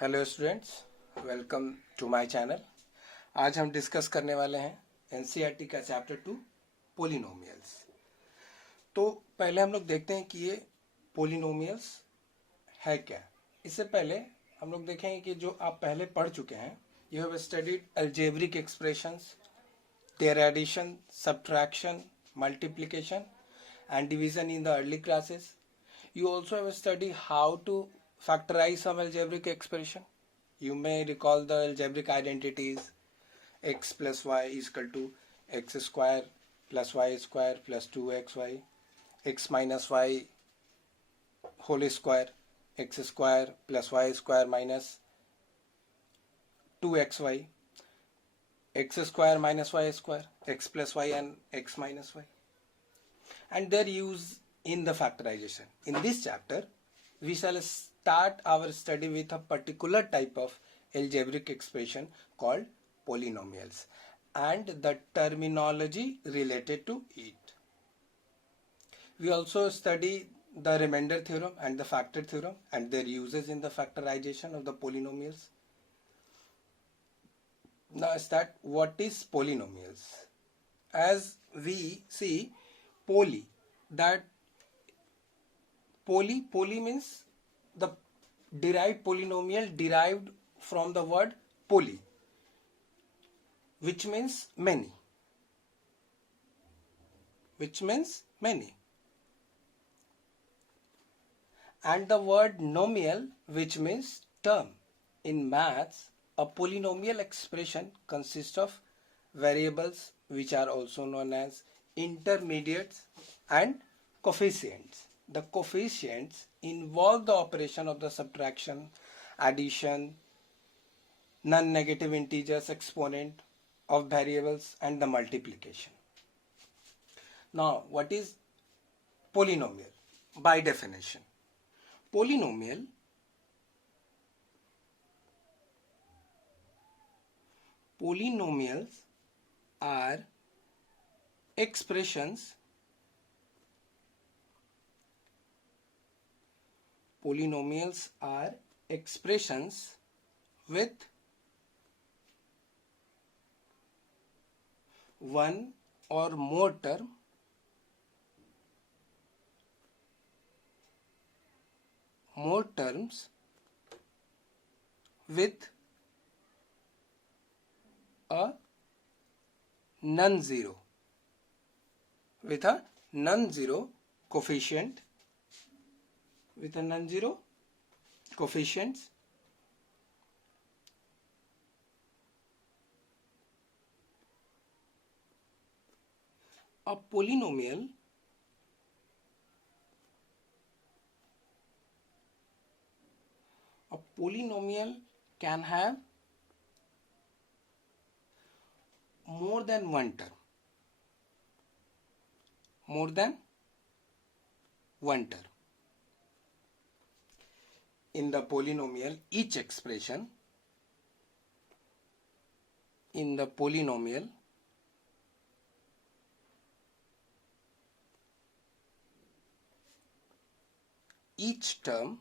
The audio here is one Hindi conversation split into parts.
Hello students, welcome to my channel. आज हम डिस्कस करने वाले हैं एनसीईआरटी का चैप्टर 2 पोलिनोमियल्स। तो पहले हम लोग देखते हैं कि ये पोलिनोमियल्स है क्या। इससे पहले हम लोग देखेंगे कि जो आप पहले पढ़ चुके हैं, you have studied algebraic expressions, their addition, subtraction, multiplication, and division in the early classes. You also have studied how to factorize some algebraic expression. You may recall the algebraic identities: x plus y is equal to x square plus y square plus 2xy, x minus y whole square, x square plus y square minus 2xy, x square minus y square, x plus y and x minus y, and their use in the factorization. In this chapter, we shall start our study with a particular type of algebraic expression called polynomials and the terminology related to it. We also study the remainder theorem and the factor theorem and their uses in the factorization of the polynomials. Now start, what is polynomials? As we see, that poly means the derived polynomial derived from the word poly, which means many, and the word nomial, which means term. In maths, a polynomial expression consists of variables which are also known as intermediates and coefficients. The coefficients involve the operation of the subtraction, addition, non-negative integers exponent of variables, and the multiplication. Now, what is polynomial? By definition, polynomials are expressions with one or more terms with a non-zero coefficient, coefficients. A polynomial can have more than one term. In the polynomial, each expression in the polynomial each term,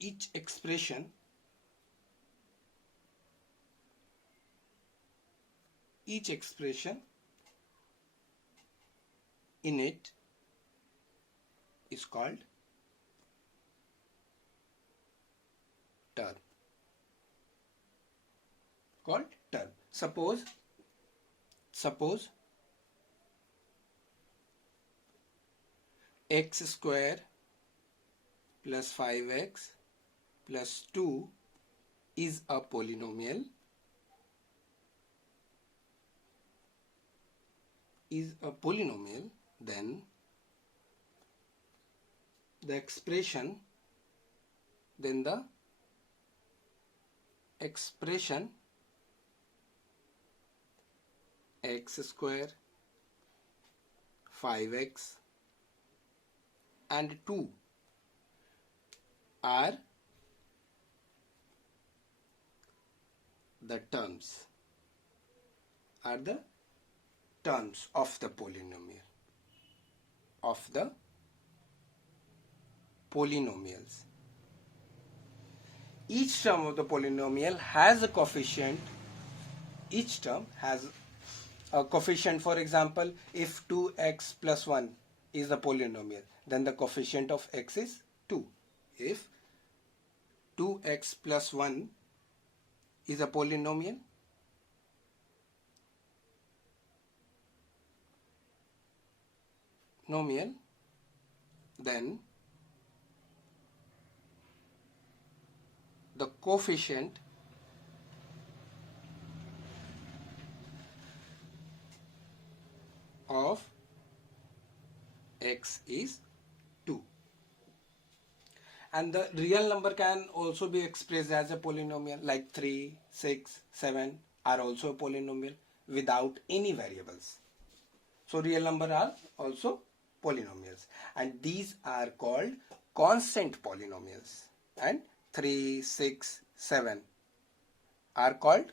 each expression in it is called term. Suppose x square plus 5x plus 2 is a polynomial, then the expression x square, 5x and 2 are the terms of the polynomials. each term of the polynomial has a coefficient. Each term has a coefficient. For example, if 2x plus 1 is a polynomial, then the coefficient of x is 2. If 2x plus 1 is a polynomial, then the coefficient of x is 2. And the real number can also be expressed as a polynomial, like 3, 6, 7 are also a polynomial without any variables. So real number are also polynomials, and these are called constant polynomials. And 3, 6, 7 are called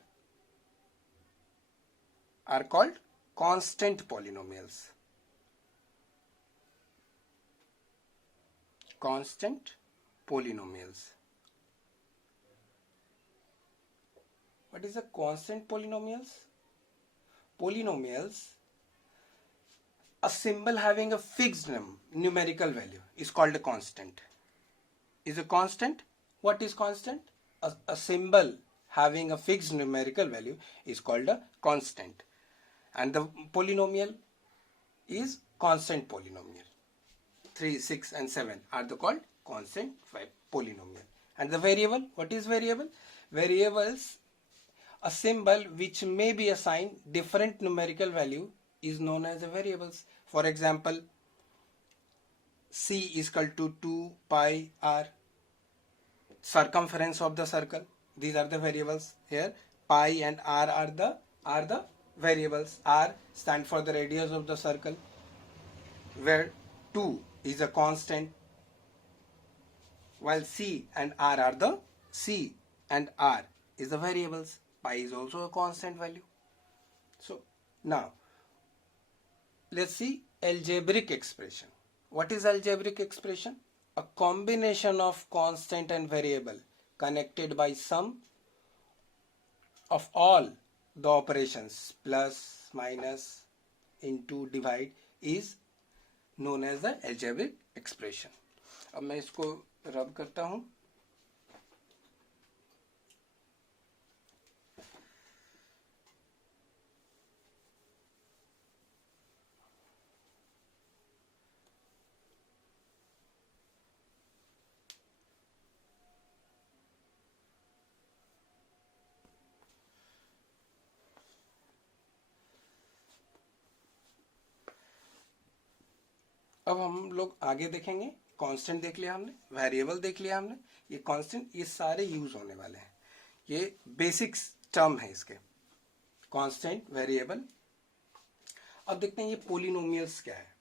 constant polynomials. Constant polynomials. What is a constant polynomials? Polynomials, a symbol having a fixed numerical value is called a constant. Is a constant? What is constant? A symbol having a fixed numerical value is called a constant. And the polynomial is constant polynomial. 3, 6 and 7 are called constant polynomial. And the variable, what is variable? Variables, a symbol which may be assigned different numerical value is known as a variables. For example, C is equal to 2 pi r, circumference of the circle. These are the variables here. Pi and r are the variables. R stand for the radius of the circle, where 2 is a constant, while C and R is the variables. Pi is also a constant value. So now let's see algebraic expression. What is algebraic expression? A combination of constant and variable connected by sum of all the operations plus, minus, into, divide is known as the algebraic expression. अब मैं इसको रब करता हूं. अब हम लोग आगे देखेंगे. कांस्टेंट देख लिया हमने, वेरिएबल देख लिया हमने, ये कांस्टेंट, ये सारे यूज होने वाले हैं. ये बेसिक्स टर्म है इसके, कांस्टेंट, वेरिएबल. अब देखते हैं ये पोलिनोमियल्स क्या है,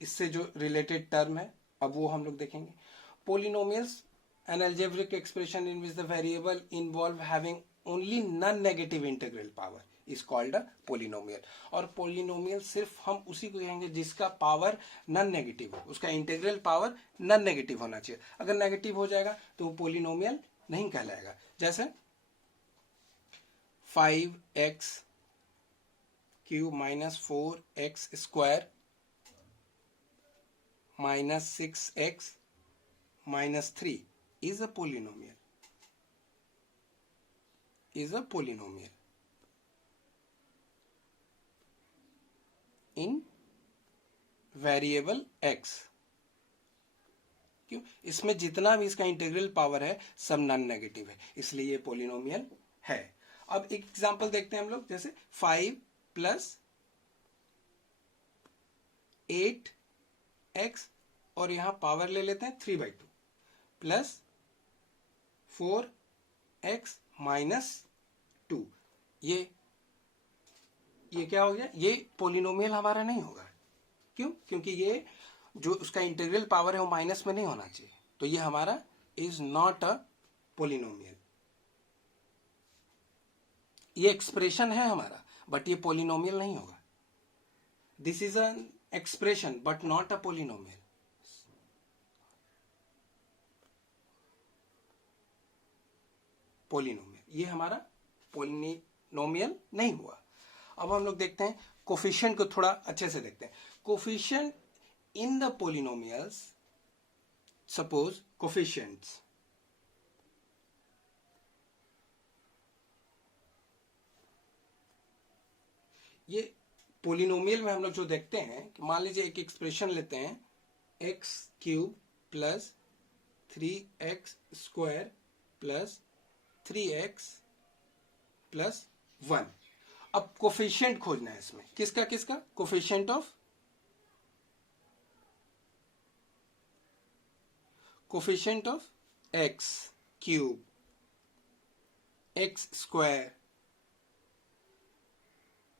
इससे जो रिलेटेड टर्म है अब वो हम लोग देखेंगे. Polynomials, an algebraic expression in which the variable involved having only non-negative integral power is called a polynomial. और पोलिनोमियल सिर्फ हम उसी को कहेंगे जिसका पावर नॉन नेगेटिव हो, उसका इंटीग्रल पावर नॉन नेगेटिव होना चाहिए. अगर नेगेटिव हो जाएगा तो वो पोलिनोमियल नहीं कहलाएगा. जैसे 5x cube minus 4x square minus 6x minus 3 is a polynomial. In variable x. क्यों? इसमें जितना भी इसका इंटीग्रल पावर है सब नॉन नेगेटिव है, इसलिए ये पोलिनोमियल है. अब एक एग्जांपल देखते हैं हम लोग. जैसे 5 प्लस 8x और यहां पावर ले लेते हैं 3/2 प्लस 4x माइनस 2. ये क्या हो गया? ये पोलिनोमियल हमारा नहीं होगा. क्यों? क्योंकि ये जो उसका इंटीग्रल पावर है वो माइनस में नहीं होना चाहिए, तो ये हमारा इज नॉट अ पोलिनोमियल. ये एक्सप्रेशन है हमारा, बट ये पोलिनोमियल नहीं होगा. This is an expression but not a polynomial. Polynomial. ये हमारा पोलिनोमियल नहीं हुआ। अब हम लोग देखते हैं कोफिशिएंट को, थोड़ा अच्छे से देखते हैं। Coefficient in the polynomials, suppose coefficients, ये पोलिनोमियल में हम लोग जो देखते हैं कि मान लीजिए एक एक्सप्रेशन लेते हैं x cube plus 3x square plus 3x plus 1। अब कोफिशिएंट खोजना है इसमें, किसका किसका? Coefficient of x cube, x square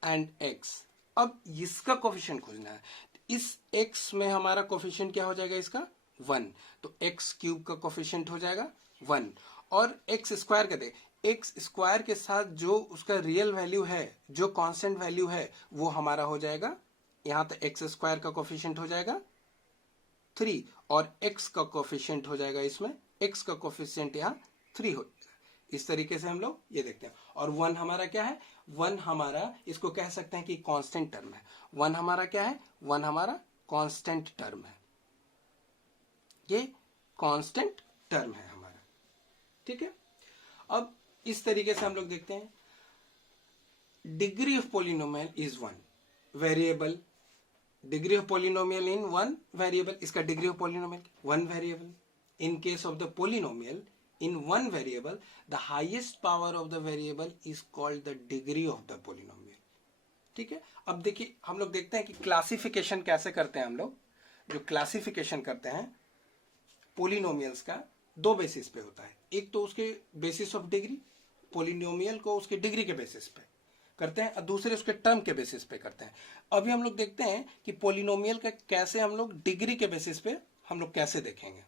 and x। अब इसका कोफिशिएंट खोजना है। इस x में हमारा कोफिशिएंट क्या हो जाएगा? इसका 1। तो x क्यूब का कोफिशिएंट हो जाएगा 1, और x स्क्वायर का दे, x स्क्वायर के साथ जो उसका रियल वैल्यू है, जो कांस्टेंट वैल्यू है, वो हमारा हो जाएगा, यहां तो x स्क्वायर का कोफिशिएंट हो जाएगा 3, और x का कोफिशिएंट हो जाएगा, इसमें x का कोफिशिएंट यहाँ 3 हो। इस तरीके से हम लोग ये देखते हैं। और 1 हमारा क्या है? 1 हमारा, इसको कह सकते हैं कि कांस्टेंट टर्म है। 1 हमारा क्या है? 1 हमारा कांस्टेंट टर्म है। ये कांस्टेंट टर्म है हमारा, ठीक है। अब इस तरीके से हम लोग देखते हैं degree of polynomial is 1 variable, degree of polynomial in 1 variable, इसका degree of polynomial 1 variable. In case of the polynomial in one variable, the highest power of the variable is called the degree of the polynomial, ठीक है। अब देखिए हम लोग देखते हैं कि क्लासिफिकेशन कैसे करते हैं। हम लोग जो क्लासिफिकेशन करते हैं पोलिनोमियल्स का, दो बेसिस पे होता है। एक तो उसके बेसिस ऑफ डिग्री, पोलिनोमियल को उसके डिग्री के बेसिस पे करते हैं, और दूसरे उसके टर्म के बेसिस पे करते हैं। अभी हम लोग देखते हैं कि पोलिनोमियल का कैसे हम लोग डिग्री के बेसिस पे हम लोग कैसे देखेंगे।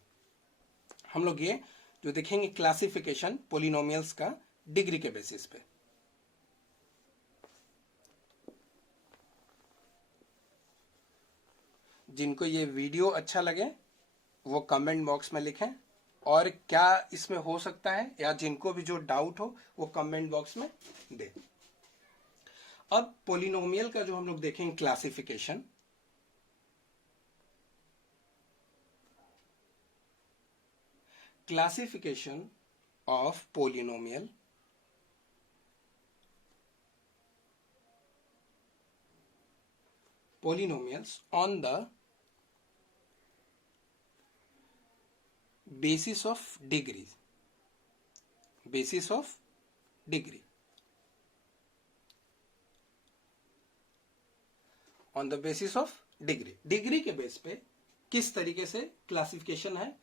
हम लोग ये जो देखेंगे क्लासिफिकेशन पोलिनोमियल्स का डिग्री के बेसिस पे। जिनको ये वीडियो अच्छा लगे वो कमेंट बॉक्स में लिखें, और क्या इसमें हो सकता है, या जिनको भी जो डाउट हो वो कमेंट बॉक्स में दे। अब पोलिनोमियल का जो हम लोग देखेंगे classification, classification of polynomials on the basis of degree, basis of degree, on the basis of degree, degree के बेस पे किस तरीके से क्लासिफिकेशन है।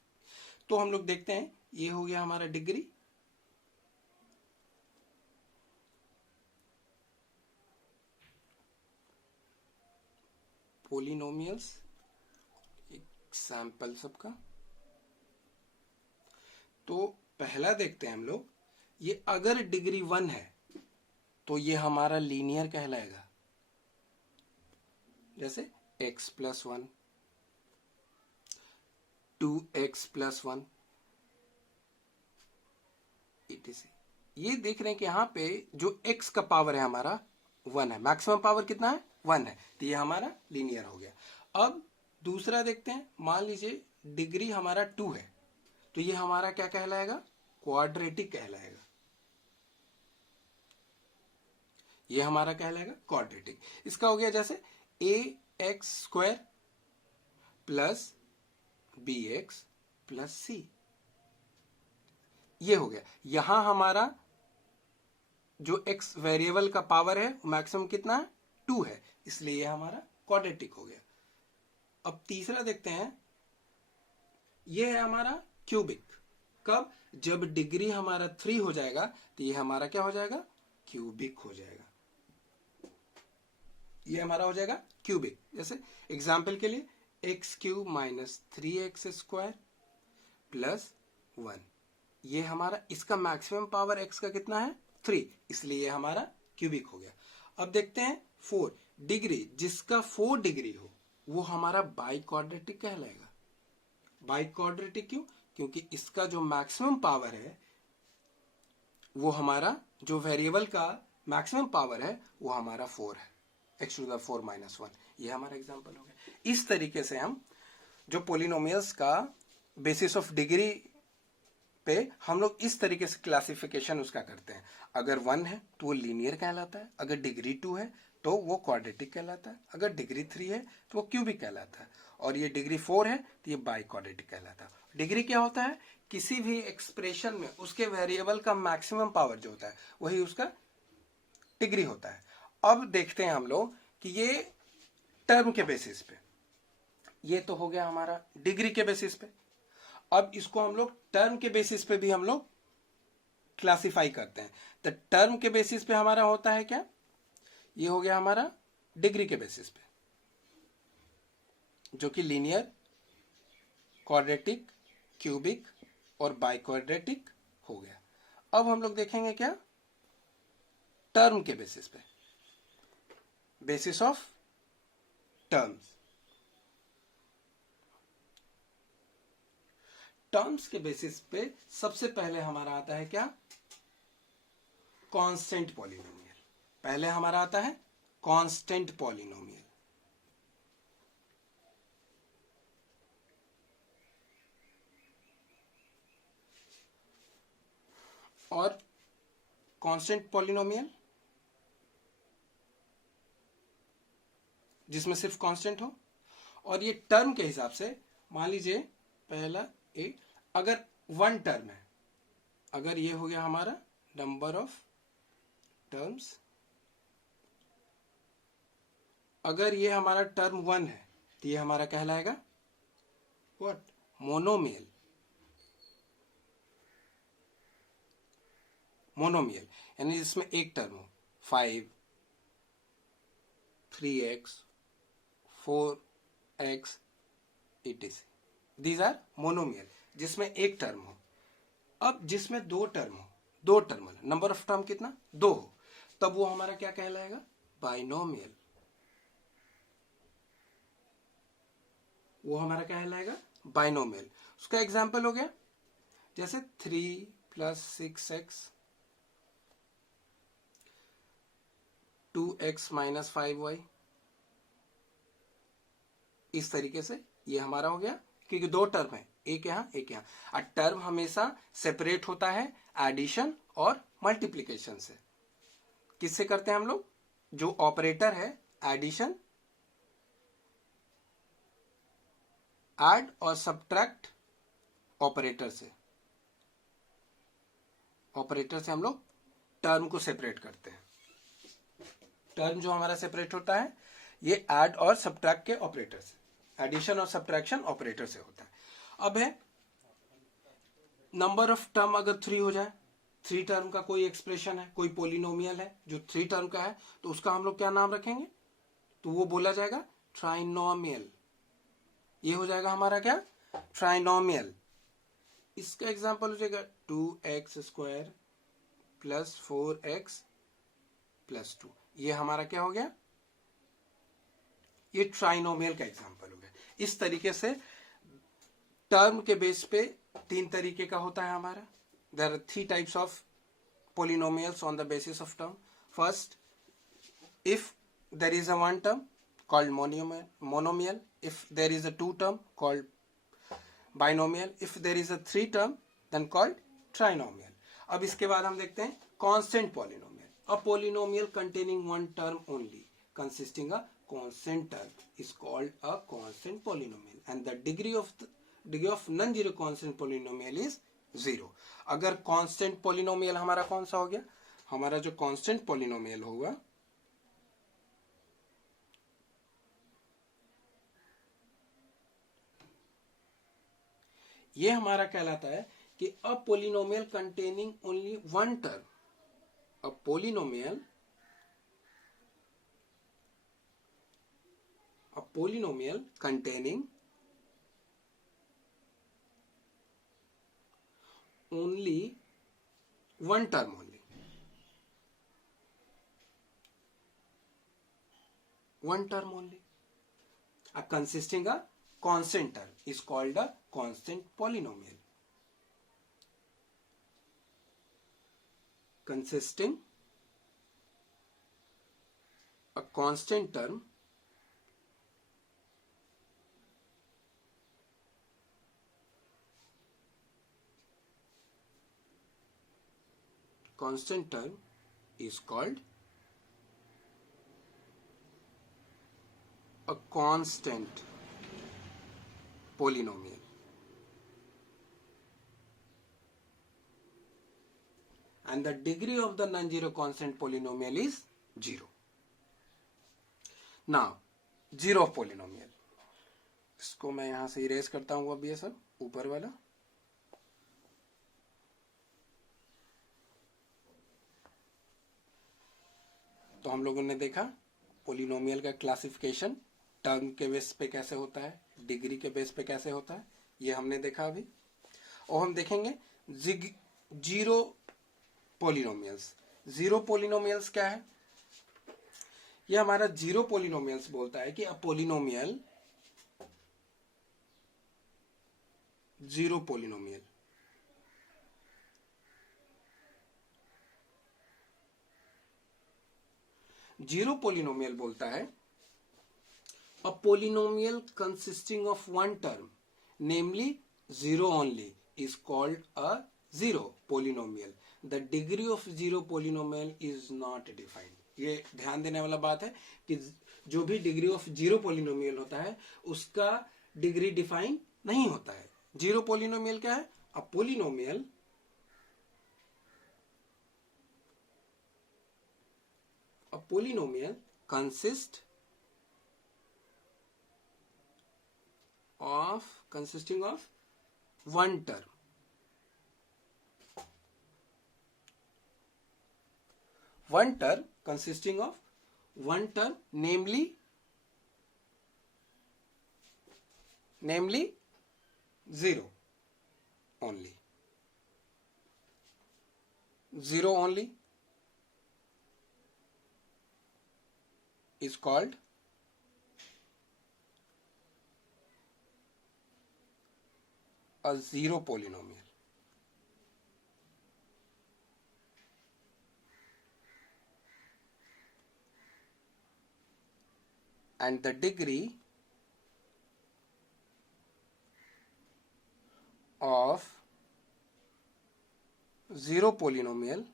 तो हम लोग देखते हैं, ये हो गया हमारा डिग्री, पोलिनोमियल्स, एक सैंपल सबका। तो पहला देखते हैं हम लोग, ये अगर डिग्री 1 है तो ये हमारा लीनियर कहलाएगा, जैसे x plus 1, 2x plus 1, etc। ये देख रहे हैं कि यहाँ पे जो x का पावर है हमारा 1 है, मैक्सिमम पावर कितना है? 1 है, तो ये हमारा लीनियर हो गया। अब दूसरा देखते हैं, मान लीजिए डिग्री हमारा 2 है, तो ये हमारा क्या कहलाएगा? क्वाड्रेटिक कहलाएगा। ये हमारा कहलाएगा क्वाड्रेटिक। इसका हो गया जैसे ax square plus bx plus c, ये हो गया। यहां हमारा जो x वेरिएबल का पावर है मैक्सिमम कितना है? 2 है, इसलिए ये हमारा क्वाड्रेटिक हो गया। अब तीसरा देखते हैं, ये है हमारा क्यूबिक। कब? जब डिग्री हमारा 3 हो जाएगा तो ये हमारा क्या हो जाएगा? क्यूबिक हो जाएगा। ये हमारा हो जाएगा क्यूबिक। जैसे एग्जाम्पल के लिए x cube minus 3x square plus 1, ये हमारा, इसका मैक्सिमम पावर x का कितना है? 3, इसलिए ये हमारा क्यूबिक हो गया। अब देखते हैं 4 डिग्री, जिसका 4 डिग्री हो वो हमारा बाई क्वाड्रेटिक कहलाएगा। बाई क्वाड्रेटिक क्यों? क्योंकि इसका जो मैक्सिमम पावर है वो हमारा जो वेरिएबल का मैक्सिमम पावर है वो हमारा 4 है, x⁴ - 1। ये हमारा एग्जांपल हो गया। इस तरीके से हम जो पोलिनोमियल्स का बेसिस ऑफ डिग्री पे हम लोग इस तरीके से क्लासिफिकेशन उसका करते हैं। अगर 1 है तो वो लीनियर कहलाता है, अगर डिग्री 2 है तो वो क्वाड्रेटिक कहलाता है, अगर डिग्री 3 है तो वो क्यूबिक कहलाता है, और ये डिग्री 4 है तो ये बाई क्वाड्रेटिक कहलाता है। डिग्री क्या होता है? किसी भी एक्सप्रेशन में उसके वेरिएबल का मैक्सिमम पावर जो होता है वही उसका डिग्री होता है। अब देखते हैं हम लोग कि ये टर्म के बेसिस पे, ये तो हो गया हमारा डिग्री के बेसिस पे। अब इसको हम लोग टर्म के बेसिस पे भी हम लोग क्लासिफाई करते हैं। तो टर्म के बेसिस पे हमारा होता है क्या? ये हो गया हमारा डिग्री के बेसिस पे, जो कि लीनियर, क्वाड्रेटिक, क्यूबिक और बाई क्वाड्रेटिक हो गया। अब हम लोग देखेंगे क्या? टर्म के बेसिस पे, बेसिस ऑफ टर्म्स। टर्म्स के बेसिस पे सबसे पहले हमारा आता है क्या? Constant polynomial. पहले हमारा आता है कांस्टेंट पॉलिनोमियल। और कांस्टेंट पॉलिनोमियल जिसमें सिर्फ कांस्टेंट हो, और ये टर्म के हिसाब से मान लीजिए पहला एक, अगर 1 टर्म है, अगर ये हो गया हमारा नंबर ऑफ टर्म्स, अगर ये हमारा टर्म 1 है तो ये हमारा कहलाएगा व्हाट? मोनोमियल। मोनोमियल यानी जिसमें एक टर्म हो, 5, 3x, 4x, etc. These are monomial, जिसमें एक टर्म हो। अब जिसमें दो टर्म हो, दो टर्म, नंबर ऑफ टर्म कितना? 2 हो, तब वो हमारा क्या कहलाएगा? बाइनोमियल। वो हमारा क्या कहलाएगा? बाइनोमियल। उसका एग्जाम्पल हो गया जैसे 3 + 6x, 2x - 5y। इस तरीके से ये हमारा हो गया, क्योंकि दो टर्म है, एक यहां एक यहां। और टर्म हमेशा सेपरेट होता है एडिशन और मल्टीप्लीकेशन से। किससे करते हैं हम लोग? जो ऑपरेटर है एडिशन, ऐड और सब्ट्रैक्ट ऑपरेटर से, ऑपरेटर से हम लोग टर्म को सेपरेट करते हैं। टर्म जो हमारा सेपरेट होता है ये ऐड और सब्ट्रैक्ट के ऑपरेटर से, एडिशन और सब्ट्रैक्शन ऑपरेटर से होता है। अब है नंबर ऑफ टर्म, अगर 3 हो जाए, 3 टर्म का कोई एक्सप्रेशन है, कोई पोलिनोमियल है जो 3 टर्म का है, तो उसका हम लोग क्या नाम रखेंगे? तो वो बोला जाएगा ट्राइनोमियल। ये हो जाएगा हमारा क्या? ट्राइनोमियल। इसका एग्जांपल हो जाएगा 2x² + 4x + 2। ये हमारा क्या हो गया? ये ट्राइनोमियल का एग्जांपल हो गया। इस तरीके से टर्म के बेस पे 3 तरीके का होता है हमारा। There are 3 types of polynomials on the basis of term. First, if there is a 1 term called monomial, if there is a 2 term called binomial, if there is a 3 term then called trinomial. अब इसके बाद हम देखते हैं constant polynomial. A polynomial containing 1 term only consisting a constant term is called a constant polynomial, and the degree of non-zero constant polynomial is 0. अगर कांस्टेंट पोलिनोमियल हमारा कौन सा हो गया? हमारा जो कांस्टेंट पोलिनोमियल होगा ये हमारा कहलाता है कि a polynomial containing only 1 term, a polynomial containing only 1 term only, 1 term only, consisting a constant term is called a constant polynomial. consisting a constant term is called a constant polynomial. And the degree of the non-zero constant polynomial is 0. Now, zero of polynomial. इसको मैं यहां से इरेज करता हूं अब ये सब ऊपर वाला. तो हम लोगों ने देखा पोलिनोमियल का क्लासिफिकेशन टर्म के बेस पे कैसे होता है, डिग्री के बेस पे कैसे होता है, ये हमने देखा अभी. और हम देखेंगे जीरो पोलिनोमियल्स. जीरो पोलिनोमियल्स क्या है? ये हमारा जीरो पोलिनोमियल्स बोलता है कि a polynomial zero polynomial zero polynomial बोलता है a polynomial consisting of one term namely zero only is called a zero polynomial. The degree of zero polynomial is not defined. ये ध्यान देने वाला बात है कि जो भी डिग्री ऑफ जीरो पोलिनोमियल होता है उसका डिग्री डिफाइन नहीं होता है. जीरो पोलिनोमियल क्या है? A polynomial consisting of one term. One term consisting of one term, namely zero only. Zero only is called a zero polynomial. And the degree of zero polynomial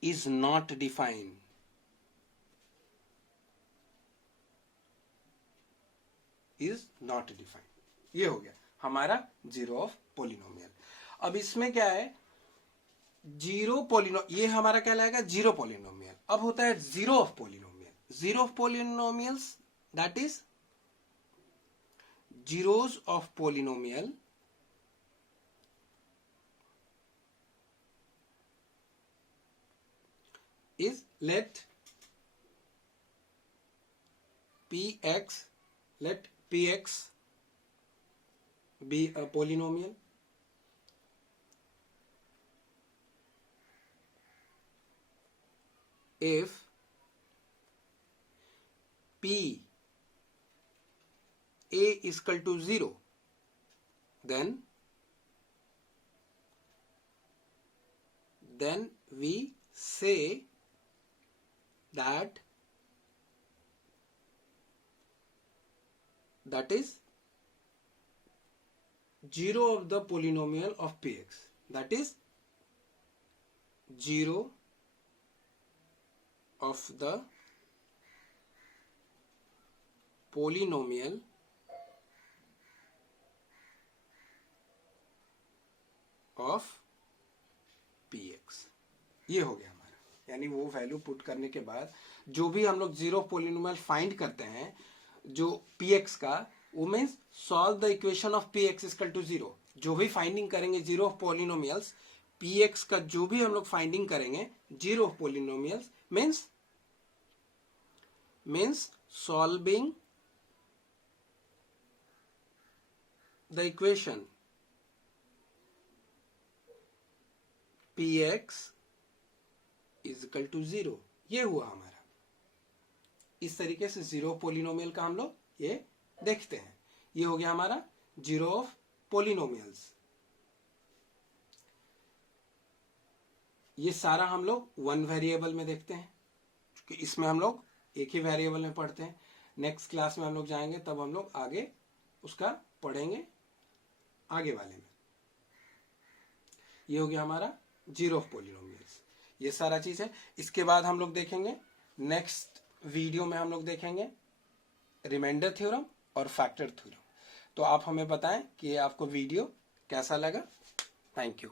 is not defined. Is not defined. ये हो गया हमारा जीरो ऑफ पोलिनोमियल. अब इसमें क्या है? जीरो पोलिनो ये हमारा क्या लाएगा? Zero polynomial. अब होता है zero of polynomial. Zero of polynomials that is zeros of polynomial is let px be a polynomial if p a is equal to 0, then we say that is zero of the polynomial of px. That is zero of the polynomial of px. ये हो गया हमारा. यानी वो वैल्यू पुट करने के बाद जो भी हम लोग जीरो पोलिनोमियल फाइंड करते हैं जो px का, वो means solve the equation of px is equal to 0. जो भी फाइंडिंग करेंगे जीरो ऑफ पोलिनोमियल्स, px का जो भी हम लोग फाइंडिंग करेंगे zero of polynomials means solving the equation px is equal to 0. ये हुआ हमारा. इस तरीके से जीरो पोलिनोमियल का हम लोग ये देखते हैं. ये हो गया हमारा जीरो ऑफ पोलिनोमियल्स, ये सारा हम लोग वन वेरिएबल में देखते हैं, क्योंकि इसमें हम लोग एक ही वेरिएबल में पढ़ते हैं। नेक्स्ट क्लास में हम लोग जाएंगे तब हम लोग आगे उसका पढ़ेंगे आगे वाले में। ये हो गया हमारा जीरो ऑफ पोलिनोमियल्स, ये सारा चीज है। इसके बाद हम लोग देखेंगे नेक्स्ट वीडियो में हम लोग देखेंगे रिमाइंडर थ्योरम और फैक्टर थ्योरम। तो आप हमें बताएं कि आपको वीडियो कैसा लगा। Thank you.